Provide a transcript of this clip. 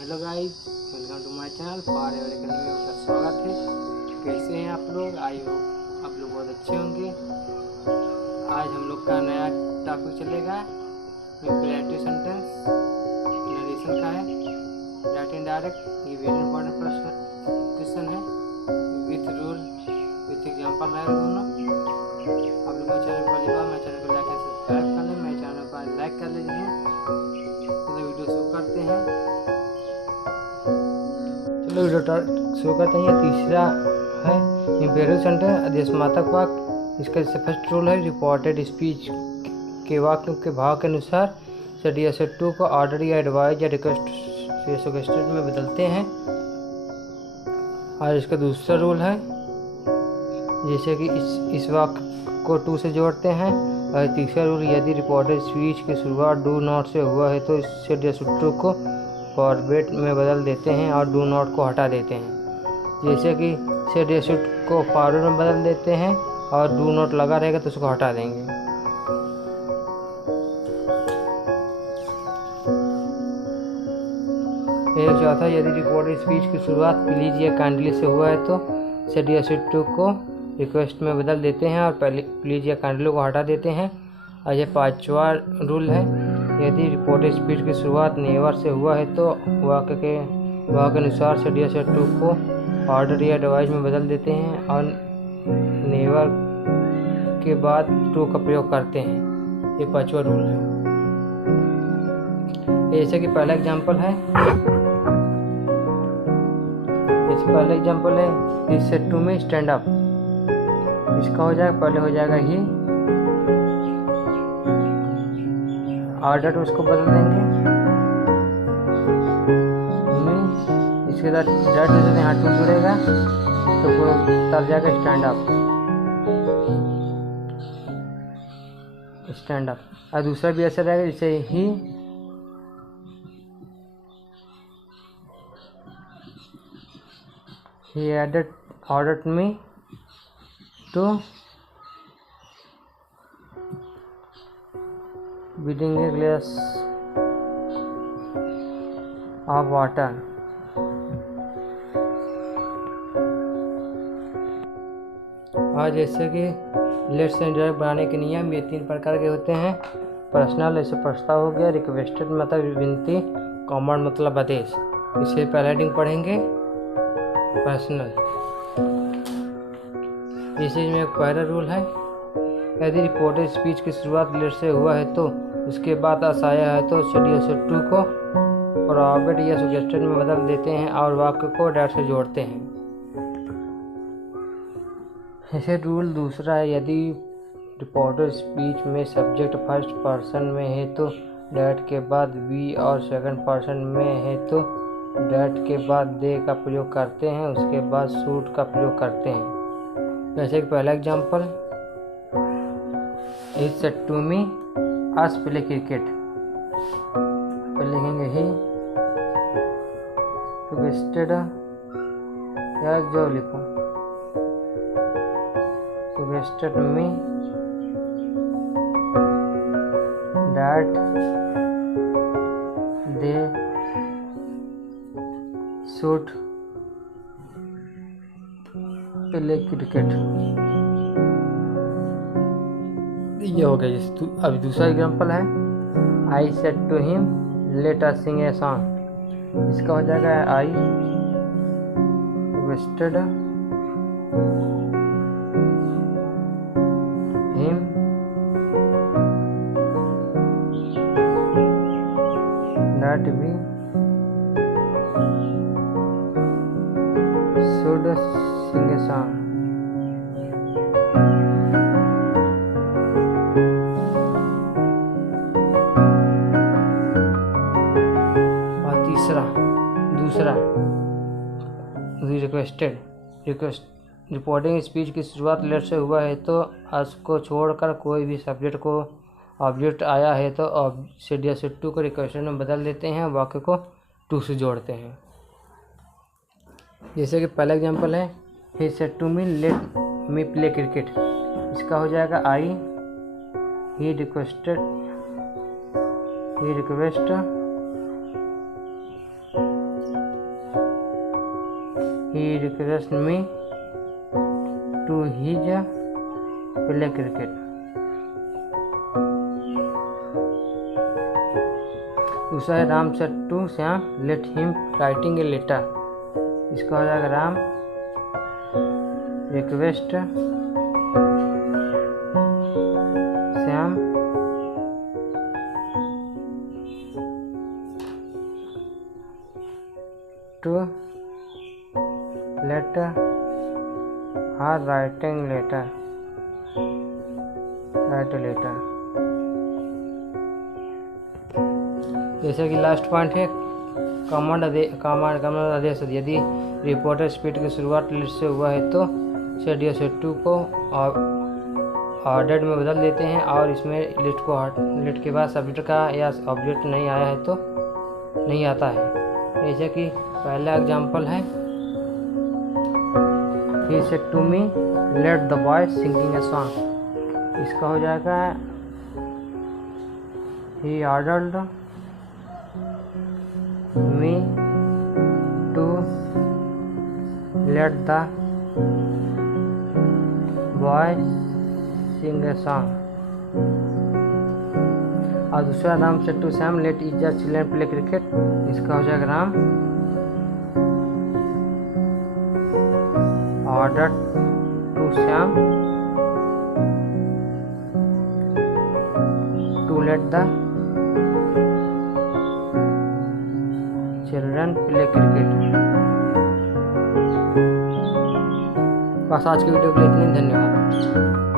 Hello guys, welcome to my channel Forever Academy में आपका स्वागत है। कैसे हैं आप लोग? आई होप आप लोग बहुत अच्छे होंगे। आज हम लोग का नया टॉपिक चलेगा इंपेरेटिव सेंटेंस नरेशन का है। डायरेक्ट इनडायरेक्ट ये वेरी इंपॉर्टेंट क्वेश्चन है। विथ रूल विथ एग्जाम्पल रहेगा दोनों। आप लोग मेरे चैनल पर मेरे चैनल को लाइक एंड सब्सक्राइब कर लें, मेरे चैनल पर लाइक कर लीजिए। तो वीडियो शुरू करते हैं। चलो वीडियो शुरू करते हैं। तीसरा है इंपेरेटिव सेंटेंस आदेशात्मक वाक्य। इसका जैसे फर्स्ट रूल है रिपोर्टेड स्पीच के वाक्य के भाव के अनुसार सेड या सेड टू को ऑर्डर या एडवाइज या रिक्वेस्ट में बदलते हैं। और इसका दूसरा रूल है जैसे कि इस वाक्य को टू से जोड़ते हैं। और तीसरा रूल यदि रिपोर्टेड स्पीच की शुरुआत डू नॉट से हुआ है तो सेड या सेड टू को फॉरवर्ड में बदल देते हैं और डू नॉट को हटा देते हैं। जैसे कि सेड या सेड को फॉरवर्ड में बदल देते हैं और डू नॉट लगा रहेगा तो उसको हटा देंगे। एक चौथा यदि रिकॉर्डेड स्पीच की शुरुआत प्लीज या काइंडली से हुआ है तो सेड या सेड टू को रिक्वेस्ट में बदल देते हैं और पहले प्लीज या काइंडली को हटा देते हैं। और यह पांचवा रूल है यदि रिपोर्टेड स्पीच की शुरुआत नेवर से हुआ है तो वाक्य के अनुसार सेड या सेड टू को ऑर्डर या एडवाइज में बदल देते हैं और नेवर के बाद टू का प्रयोग करते हैं। ये पांचवा रूल है। जैसे कि पहला एग्जांपल है he said to me stand up. इसका हो जाएगा पहले हो जाएगा ही, ऑर्डर में उसको बदल देंगे में, इसके साथ डट से यहाँ टू जुड़ेगा तो पूरा तब जाएगा स्टैंड अप। और दूसरा भी ऐसा रहेगा जैसे ही ordered me to bring a glass of water। और जैसे कि लेट्स इंडायरेक्ट बनाने के नियम ये तीन प्रकार के होते हैं। पर्सनल ऐसे प्रस्ताव हो गया, रिक्वेस्टेड मतलब विनती, कॉमन मतलब आदेश। इसे पहला हेडिंग पढ़ेंगे पर्सनल। इस चीज में एक पहला रूल है यदि रिपोर्टेड स्पीच की शुरुआत लेट से हुआ है तो उसके बाद आशया है तो सेड या सेड टू को फॉरवर्ड या सजेस्टेड में बदल देते हैं और वाक्य को डैट से जोड़ते हैं। ऐसे रूल दूसरा है यदि रिपोर्टेड स्पीच में सब्जेक्ट फर्स्ट पर्सन में है तो डैट के बाद वी और सेकंड पर्सन में है तो डैट के बाद दे का प्रयोग करते हैं, उसके बाद शूट का प्रयोग करते हैं। जैसे कि पहला example he said to me आज प्ले क्रिकेट। पहले लिखेंगे ही रिक्वेस्टेड या जो लिखो requested me that they should play cricket. ये हो गया। अभी दूसरा एग्जांपल है I said to him let us sing a song. इसका हो जाएगा I requested him that we should sing a song। और दूसरा रिपोर्टिंग स्पीच की शुरुआत लेट से हुआ है तो अस को छोड़कर कोई भी सब्जेक्ट को ऑब्जेक्ट आया है तो सेड या सेड टू को रिक्वेस्टेड में बदल देते हैं, वाक्य को टू से जोड़ते हैं। जैसे कि पहला एग्जांपल है he said to me let me play cricket. इसका हो जाएगा I he request he requested me to his play cricket। दूसरा है Ram said to Shyam let him writing a letter। इसका हो जाएगा Ram request Shyam to let her writing letter write a letter। जैसे कि लास्ट पॉइंट है कमांड आदेश। यदि रिपोर्टर स्पीड की शुरुआत लिस्ट से हुआ है तो सेट या सेट 2 को ऑर्डर्ड में बदल देते हैं और इसमें लिस्ट के बाद सब्जेक्ट का या ऑब्जेक्ट नहीं आया है तो नहीं आता है। जैसे कि पहला एग्जांपल है he said to me let the boy singing a song. इसका हो जाएगा he ordered me to let the boy sing a song. और दूसरा Ram said to Shyam let each the children play cricket. इसका हो जाएगा Ram order to Shyam to let the children play cricket. बस आज की वीडियो के लिए इतनी, धन्यवाद।